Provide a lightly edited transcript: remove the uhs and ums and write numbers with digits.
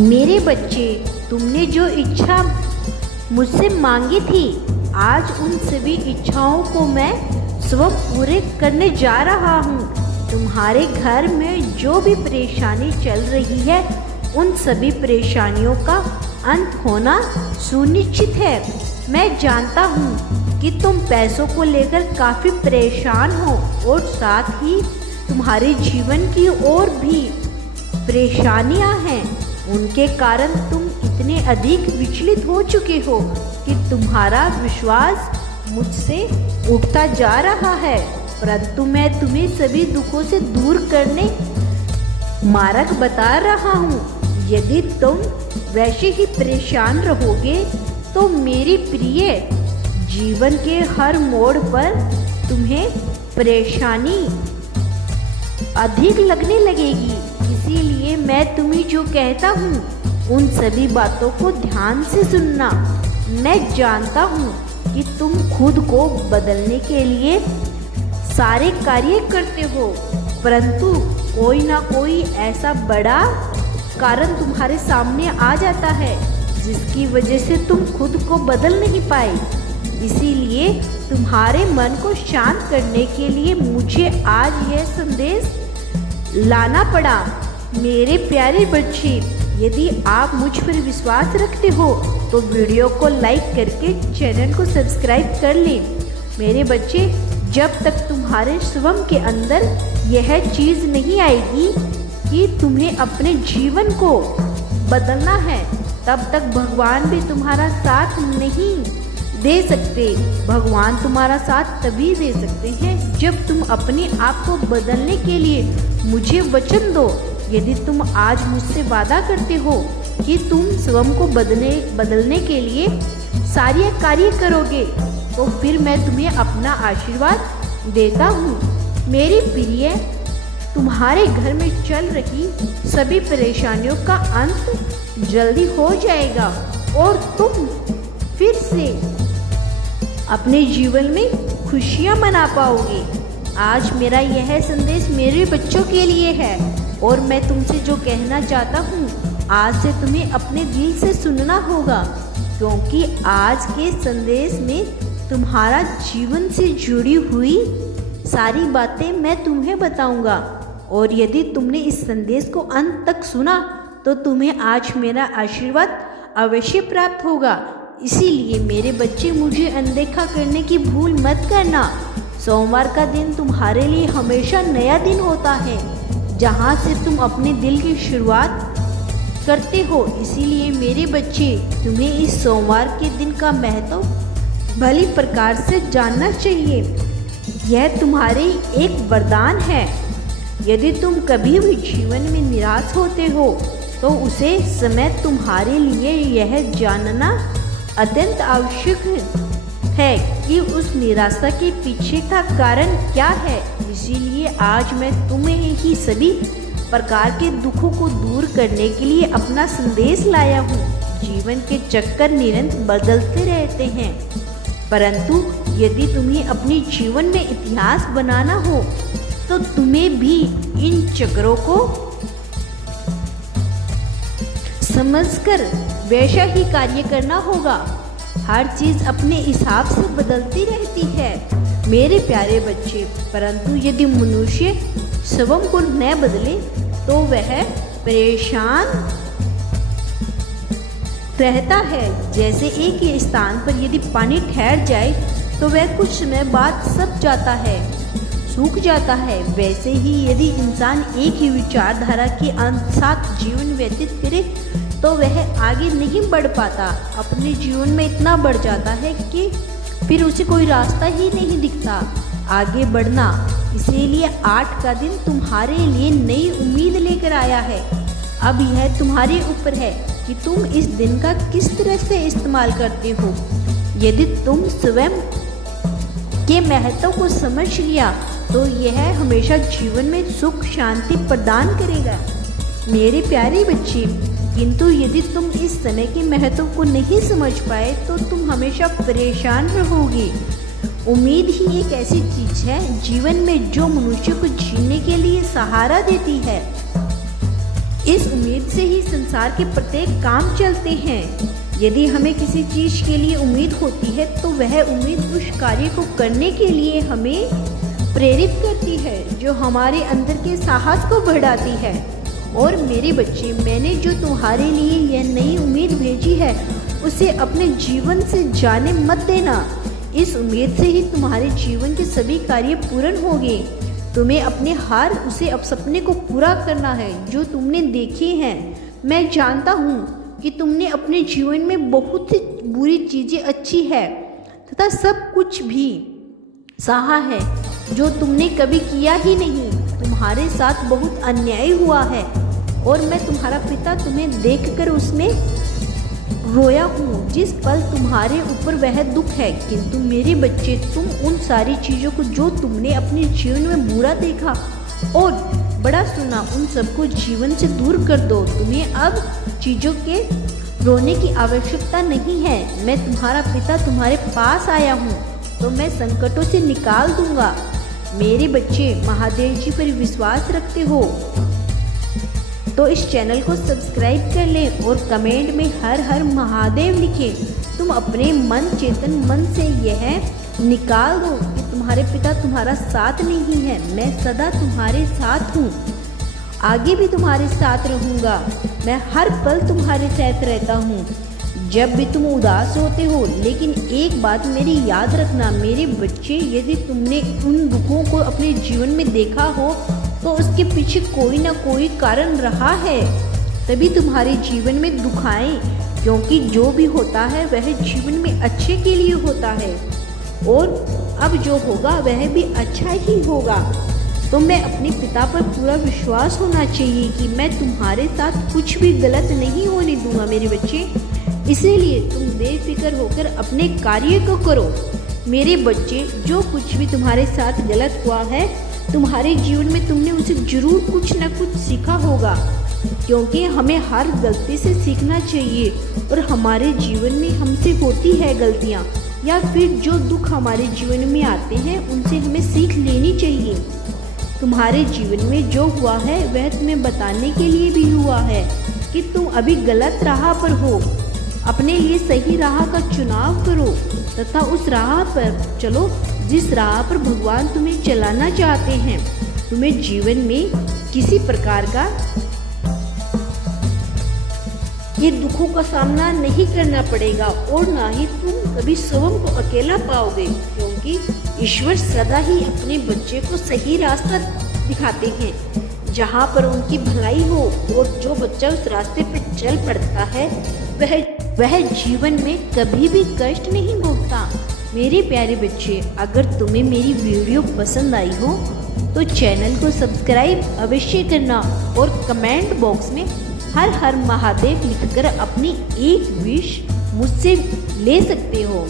मेरे बच्चे, तुमने जो इच्छा मुझसे मांगी थी, आज उन सभी इच्छाओं को मैं स्वयं पूरे करने जा रहा हूँ। तुम्हारे घर में जो भी परेशानी चल रही है, उन सभी परेशानियों का अंत होना सुनिश्चित है। मैं जानता हूँ कि तुम पैसों को लेकर काफ़ी परेशान हो और साथ ही तुम्हारे जीवन की और भी परेशानियाँ हैं। उनके कारण तुम इतने अधिक विचलित हो चुके हो कि तुम्हारा विश्वास मुझसे उठता जा रहा है। परंतु मैं तुम्हें सभी दुखों से दूर करने मार्ग बता रहा हूँ। यदि तुम वैसे ही परेशान रहोगे तो मेरी प्रिय, जीवन के हर मोड़ पर तुम्हें परेशानी अधिक लगने लगेगी। इसीलिए मैं तुम्हें जो कहता हूँ उन सभी बातों को ध्यान से सुनना। मैं जानता हूँ कि तुम खुद को बदलने के लिए सारे कार्य करते हो, परंतु कोई ना कोई ऐसा बड़ा कारण तुम्हारे सामने आ जाता है जिसकी वजह से तुम खुद को बदल नहीं पाए। इसीलिए तुम्हारे मन को शांत करने के लिए मुझे आज यह संदेश लाना पड़ा। मेरे प्यारे बच्चे, यदि आप मुझ पर विश्वास रखते हो तो वीडियो को लाइक करके चैनल को सब्सक्राइब कर लें। मेरे बच्चे, जब तक तुम्हारे स्वयं के अंदर यह चीज़ नहीं आएगी कि तुम्हें अपने जीवन को बदलना है, तब तक भगवान भी तुम्हारा साथ नहीं दे सकते। भगवान तुम्हारा साथ तभी दे सकते हैं जब तुम अपने आप को बदलने के लिए मुझे वचन दो। यदि तुम आज मुझसे वादा करते हो कि तुम स्वयं को बदलने के लिए सारे कार्य करोगे, तो फिर मैं तुम्हें अपना आशीर्वाद देता हूँ। मेरी प्रिय, तुम्हारे घर में चल रही सभी परेशानियों का अंत जल्दी हो जाएगा और तुम फिर से अपने जीवन में खुशियाँ मना पाओगे। आज मेरा यह संदेश मेरे बच्चों के लिए है और मैं तुमसे जो कहना चाहता हूँ, आज से तुम्हें अपने दिल से सुनना होगा, क्योंकि आज के संदेश में तुम्हारा जीवन से जुड़ी हुई सारी बातें मैं तुम्हें बताऊंगा। और यदि तुमने इस संदेश को अंत तक सुना तो तुम्हें आज मेरा आशीर्वाद अवश्य प्राप्त होगा। इसीलिए मेरे बच्चे, मुझे अनदेखा करने की भूल मत करना। सोमवार का दिन तुम्हारे लिए हमेशा नया दिन होता है, जहाँ से तुम अपने दिल की शुरुआत करते हो। इसीलिए मेरे बच्चे, तुम्हें इस सोमवार के दिन का महत्व भली प्रकार से जानना चाहिए। यह तुम्हारे एक वरदान है। यदि तुम कभी भी जीवन में निराश होते हो तो उसे समय तुम्हारे लिए यह जानना अत्यंत आवश्यक है कि उस निराशा के पीछे का कारण क्या है। इसीलिए आज मैं तुम्हें ही सभी प्रकार के दुखों को दूर करने के लिए अपना संदेश लाया हूँ। जीवन के चक्कर निरंतर बदलते रहते हैं, परंतु यदि तुम्हें अपने जीवन में इतिहास बनाना हो तो तुम्हें भी इन चक्रों को समझकर वैसा ही कार्य करना होगा। हर चीज़ अपने हिसाब से बदलती रहती है मेरे प्यारे बच्चे, परंतु यदि मनुष्य स्वयं को न बदले तो वह परेशान रहता है। जैसे एक ही स्थान पर यदि पानी ठहर जाए तो वह कुछ समय बाद सूख सूख जाता है। वैसे ही यदि इंसान एक ही विचारधारा के साथ जीवन व्यतीत करे तो वह आगे नहीं बढ़ पाता। अपने जीवन में इतना बढ़ जाता है कि फिर उसे कोई रास्ता ही नहीं दिखता आगे बढ़ना। इसीलिए 8 का दिन तुम्हारे लिए नई उम्मीद लेकर आया है। अब यह तुम्हारे ऊपर है कि तुम इस दिन का किस तरह से इस्तेमाल करते हो। यदि तुम स्वयं के महत्व को समझ लिया तो यह हमेशा जीवन में सुख शांति प्रदान करेगा मेरे प्यारे बच्चे। किंतु यदि तुम इस समय के महत्व को नहीं समझ पाए तो तुम हमेशा परेशान रहोगे। उम्मीद ही एक ऐसी चीज है जीवन में जो मनुष्य को जीने के लिए सहारा देती है। इस उम्मीद से ही संसार के प्रत्येक काम चलते हैं। यदि हमें किसी चीज के लिए उम्मीद होती है तो वह उम्मीद उस कार्य को करने के लिए हमें प्रेरित करती है, जो हमारे अंदर के साहस को बढ़ाती है। और मेरे बच्चे, मैंने जो तुम्हारे लिए यह नई उम्मीद भेजी है उसे अपने जीवन से जाने मत देना। इस उम्मीद से ही तुम्हारे जीवन के सभी कार्य पूर्ण होंगे। तुम्हें अपने हर उसे अब सपने को पूरा करना है जो तुमने देखे हैं। मैं जानता हूँ कि तुमने अपने जीवन में बहुत सी बुरी चीज़ें अच्छी है तथा सब कुछ भी सहा है जो तुमने कभी किया ही नहीं। तुम्हारे साथ बहुत अन्याय हुआ है और मैं तुम्हारा पिता तुम्हें देखकर उसमें रोया हूँ। जिस पल तुम्हारे ऊपर वह दुख है, किंतु मेरे बच्चे, तुम उन सारी चीज़ों को जो तुमने अपने जीवन में बुरा देखा और बड़ा सुना, उन सबको जीवन से दूर कर दो। तुम्हें अब चीज़ों के रोने की आवश्यकता नहीं है। मैं तुम्हारा पिता तुम्हारे पास आया हूँ तो मैं संकटों से निकाल दूंगा। मेरे बच्चे, महादेव जी पर विश्वास रखते हो तो इस चैनल को सब्सक्राइब कर लें और कमेंट में हर हर महादेव लिखें। तुम अपने मन, चेतन मन से यह निकाल दो कि तुम्हारे पिता तुम्हारा साथ नहीं है। मैं सदा तुम्हारे साथ हूँ, आगे भी तुम्हारे साथ रहूँगा। मैं हर पल तुम्हारे साथ रहता हूँ जब भी तुम उदास होते हो। लेकिन एक बात मेरी याद रखना मेरे बच्चे, यदि तुमने उन दुखों को अपने जीवन में देखा हो तो उसके पीछे कोई ना कोई कारण रहा है, तभी तुम्हारे जीवन में दुख आए। क्योंकि जो भी होता है वह जीवन में अच्छे के लिए होता है और अब जो होगा वह भी अच्छा ही होगा। तो मैं अपने पिता पर पूरा विश्वास होना चाहिए कि मैं तुम्हारे साथ कुछ भी गलत नहीं होने दूंगा मेरे बच्चे। इसीलिए तुम बेफिक्र होकर अपने कार्य को करो। मेरे बच्चे, जो कुछ भी तुम्हारे साथ गलत हुआ है तुम्हारे जीवन में, तुमने उसे जरूर कुछ न कुछ सीखा होगा, क्योंकि हमें हर गलती से सीखना चाहिए। और हमारे जीवन में हमसे होती है गलतियाँ या फिर जो दुख हमारे जीवन में आते हैं उनसे हमें सीख लेनी चाहिए। तुम्हारे जीवन में जो हुआ है वह तुम्हें बताने के लिए भी हुआ है कि तुम अभी गलत राह पर हो। अपने लिए सही राह का चुनाव करो तथा उस राह पर चलो जिस राह पर भगवान तुम्हें चलाना चाहते हैं। तुम्हें जीवन में किसी प्रकार का ये दुखों का सामना नहीं करना पड़ेगा और ना ही तुम कभी स्वयं को अकेला पाओगे, क्योंकि ईश्वर सदा ही अपने बच्चे को सही रास्ता दिखाते हैं जहाँ पर उनकी भलाई हो। और जो बच्चा उस रास्ते पर चल पड़ता है वह जीवन में कभी भी कष्ट नहीं भोगता। मेरे प्यारे बच्चे, अगर तुम्हें मेरी वीडियो पसंद आई हो तो चैनल को सब्सक्राइब अवश्य करना और कमेंट बॉक्स में हर हर महादेव लिखकर अपनी एक विश मुझसे ले सकते हो।